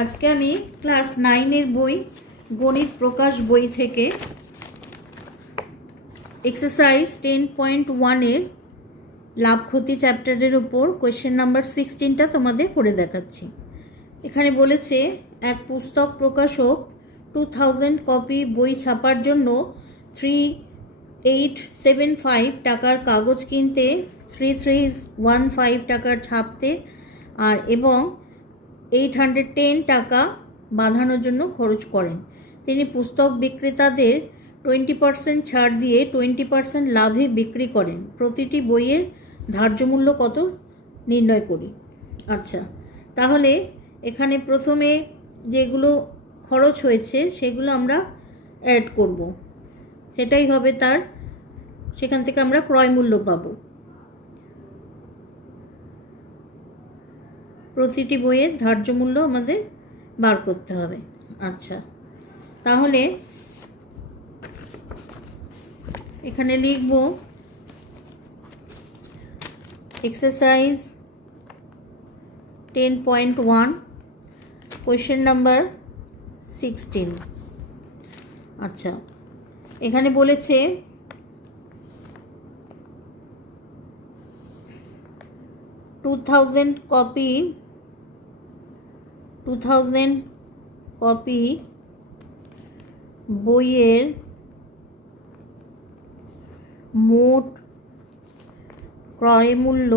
আজকে আমি ক্লাস 9-এর বই গণিত প্রকাশ বই থেকে এক্সারসাইজ 10.1-এর লাভ ক্ষতি চ্যাপ্টারের উপর কোয়েশ্চেন নাম্বার 16টা তোমাদের করে দেখাচ্ছি। এখানে বলেছে এক পুস্তক প্রকাশক 2000 কপি বই ছাপার জন্য 3875 টাকার কাগজ কিনতে 3315 টাকার ছাপতে আর এবং 810 টাকা বাঁধানোর জন্য খরচ করেন। তিনি পুস্তক বিক্রেতাদের 20% ছাড় দিয়ে 20% লাভে বিক্রি করেন। প্রতিটি বইয়ের ধার্য মূল্য কত নির্ণয় করি। আচ্ছা, তাহলে এখানে প্রথমে যেগুলো খরচ হয়েছে সেগুলো আমরা অ্যাড করব, সেটাই হবে তার, সেখান থেকে আমরা ক্রয় মূল্য পাবো। প্রতিটি বইয়ের ধার্য মূল্য আমাদের বার করতে হবে। আচ্ছা, তাহলে এখানে লিখব এক্সারসাইজ 10.1 কোয়েশ্চেন নাম্বার 16। আচ্ছা, এখানে বলেছে $2000 কপি বইয়ের মোট ক্রয় মূল্য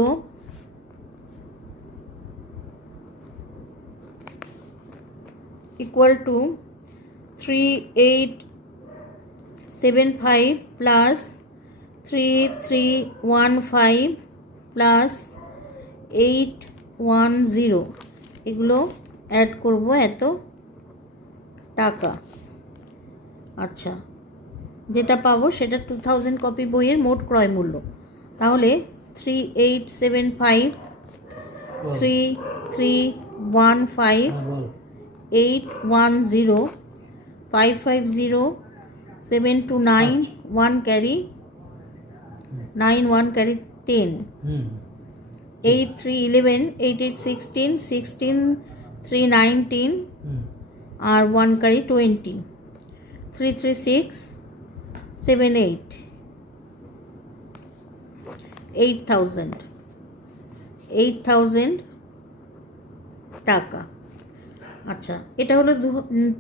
ইকুয়াল টু 3875 প্লাস 3315 প্লাস 810, এগুলো অ্যাড করব এত টাকা। আচ্ছা, যেটা পাবো সেটা 2000 কপি বইয়ের মোট ক্রয় মূল্য। তাহলে 3875 3315 810 550 729 1 ক্যারি 9 1 ক্যারি 10 8 3 11 8 8 16 16 3 19 আর 1 ক্যারি 20 3 3 6 7 8 8000 টাকা। আচ্ছা, এটা হলো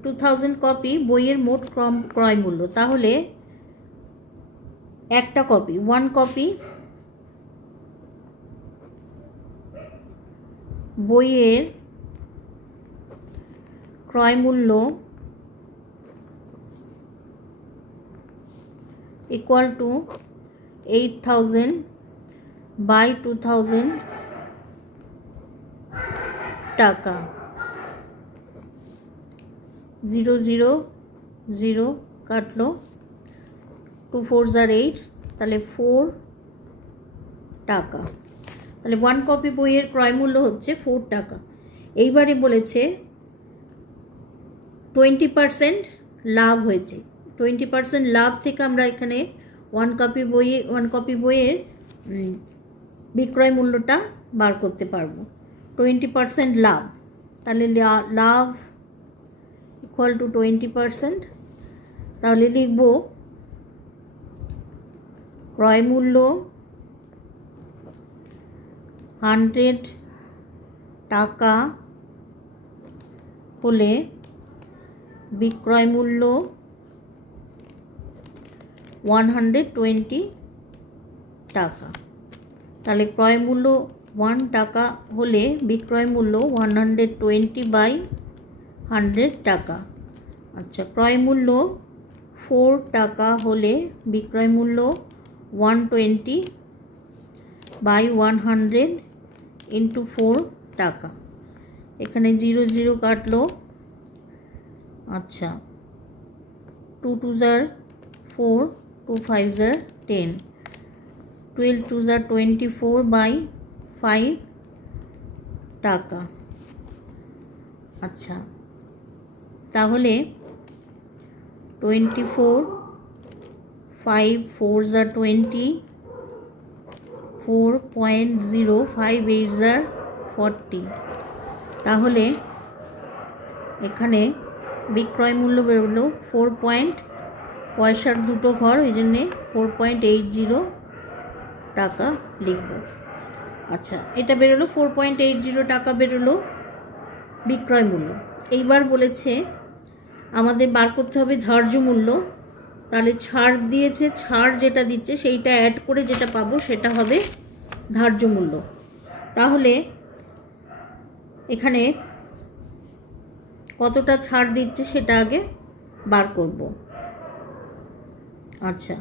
2000 কপি বইয়ের মোট ক্রয় মূল্য। তাহলে একটা কপি 1 কপি বইয়ের ক্রয় মূল্য ইকুয়াল টু 8000 বাই 2000 টাকা। 0 0 0 কাটলো, 2 4 are 8, তাহলে 4 টাকা। তাহলে 1 কপি বইয়ের ক্রয় মূল্য হচ্ছে 4 টাকা। এইবারে বলেছে 20% লাভ হয়েছে। 20% লাভ থেকে আমরা এখানে 1 কপি বইয়ের বিক্রয় মূল্যটা বার করতে পারবো। 20% লাভ, তাহলে লাভ ইকুয়াল টু 20%। তাহলে লিখব ক্রয় মূল্য 100 টাকা হলে বিক্রয় মূল্য 120 টাকা। তাহলে ক্রয় মূল্য 1 টাকা হলে বিক্রয় মূল্য 120 বাই 100 টাকা। আচ্ছা, ক্রয় মূল্য 4 টাকা হলে বিক্রয় মূল্য 120 বাই 100 ইন্টু 4 টাকা। এখানে 0 0 কাটলো। আচ্ছা, 2 2 are 4, 2 5 are 10, 12 2 are 24 বাই 5 টাকা। আচ্ছা, তাহলে 24 5 4 are 20, 4.0 5 8 are 40। তাহলে এখানে বিক্রয় মূল্য বেরোলো 4 পয়েন্ট, পয়সার দুটো ঘর, এই জন্যে 4.80 টাকা লিখব। আচ্ছা, এটা বেরোলো 4.80 টাকা বেরোলো বিক্রয় মূল্য। এইবার বলেছে আমাদের বার করতে হবে ধার্য মূল্য। তাহলে ছাড় দিয়েছে, ছাড় যেটা দিচ্ছে সেইটা অ্যাড করে যেটা পাবো সেটা হবে ধার্য মূল্য। তাহলে এখানে কতটা ছাড় দিচ্ছে সেটা আগে বার করব। আচ্ছা,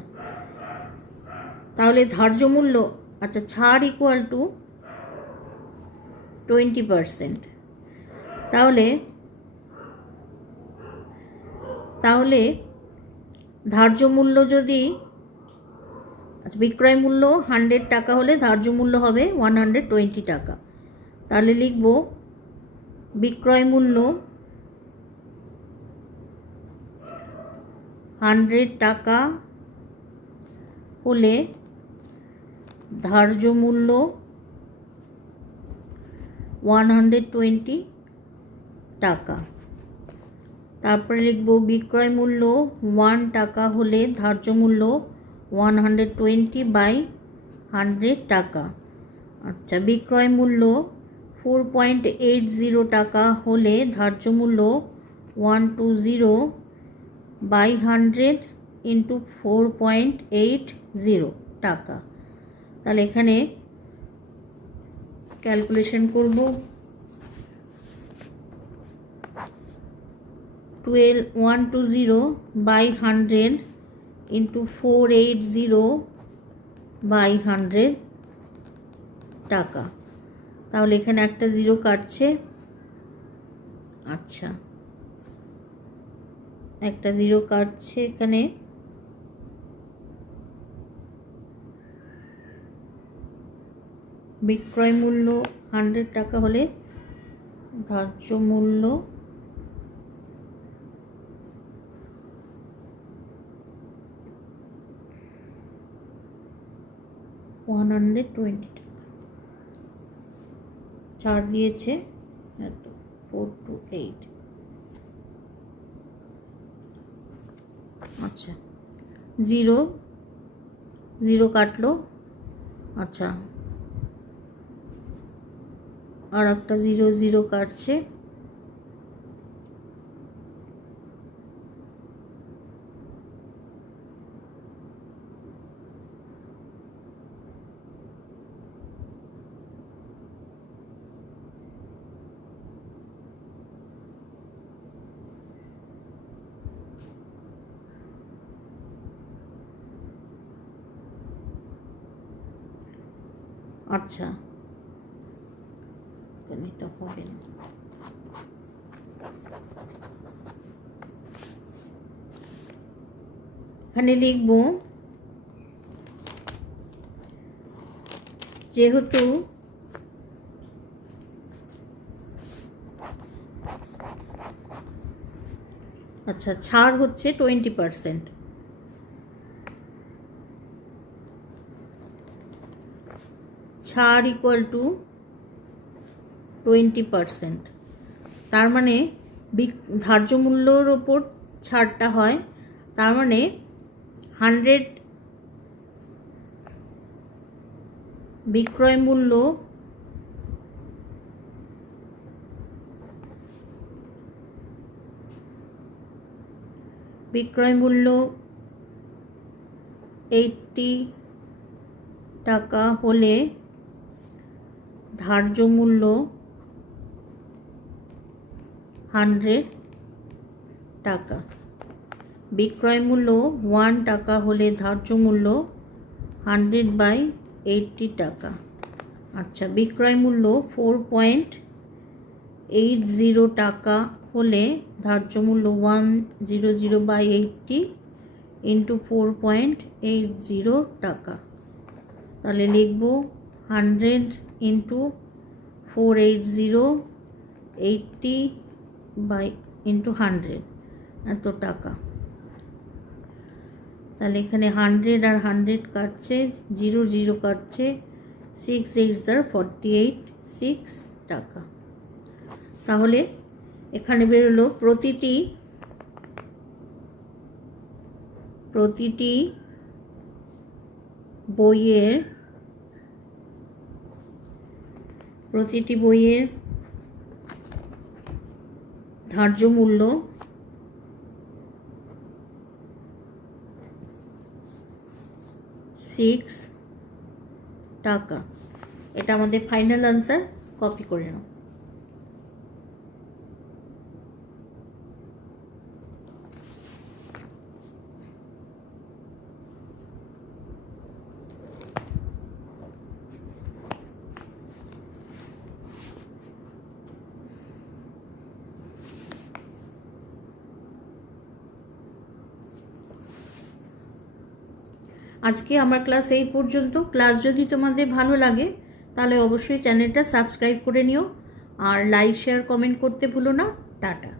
তাহলে ধার্য মূল্য, আচ্ছা ছাড় ইকুয়াল টু 20%। তাহলে ধার্য মূল্য যদি, আচ্ছা বিক্রয় মূল্য 100 টাকা হলে ধার্য মূল্য হবে 120 টাকা। তাহলে লিখব বিক্রয় মূল্য 100 টাকা হলে ধার্য মূল্য 120 টাকা। তারপরে লিখব বিক্রয় মূল্য 1 টাকা হলে ধার্য মূল্য 120/100 টাকা। আচ্ছা, বিক্রয় মূল্য 4.80 টাকা হলে ধার্য মূল্য 120/100 ইন্টু 4.80 টাকা। তাহলে এখানে ক্যালকুলেশন করব। 120/100 ইন্টু 480/100 টাকা। তাহলে এখানে একটা জিরো কাটছে। আচ্ছা, একটা জিরো কাটছে এখানে। বিক্রয় মূল্য 100 টাকা হলে ধার্য মূল্য 120 টাকা। ছাড় দিয়েছে 4 to 8। আচ্ছা, জিরো জিরো কাটলো। আচ্ছা, আর একটা জিরো জিরো কাটছে। আচ্ছা, এটা হবে না। এখানে লিখব যেহেতু আচ্ছা ছাড় হচ্ছে 20%, ছাড় ইকুয়াল টু 20%। তার মানে ধার্য মূল্যর ওপর ছাড়টা হয়। তার মানে 100 বিক্রয় মূল্য বিক্রয় মূল্য 80 টাকা হলে ধার্য মূল্য 100 টাকা। বিক্রয় মূল্য 1 টাকা হলে ধার্য মূল্য 100/80 টাকা। আচ্ছা, বিক্রয় মূল্য 4.80 টাকা হলে ধার্য মূল্য 100/80 ইন্টু 4.80 টাকা। তাহলে লিখব 100 ইন্টু 480 80 × 100 এত টাকা। তাহলে এখানে 100 আর 100 কাটছে, 0 0 কাটছে, 6 8 48 6 টাকা। তাহলে এখানে বেরোলো প্রতিটি বইয়ের ধার্য মূল্য 6 টাকা। এটা আমাদের ফাইনাল আনসার। কপি করে নাও। আজকে আমার ক্লাস এই পর্যন্ত। ক্লাস যদি তোমাদের ভালো লাগে তাহলে অবশ্যই চ্যানেলটা সাবস্ক্রাইব করে নিও, আর লাইক শেয়ার কমেন্ট করতে ভুলো না। টাটা।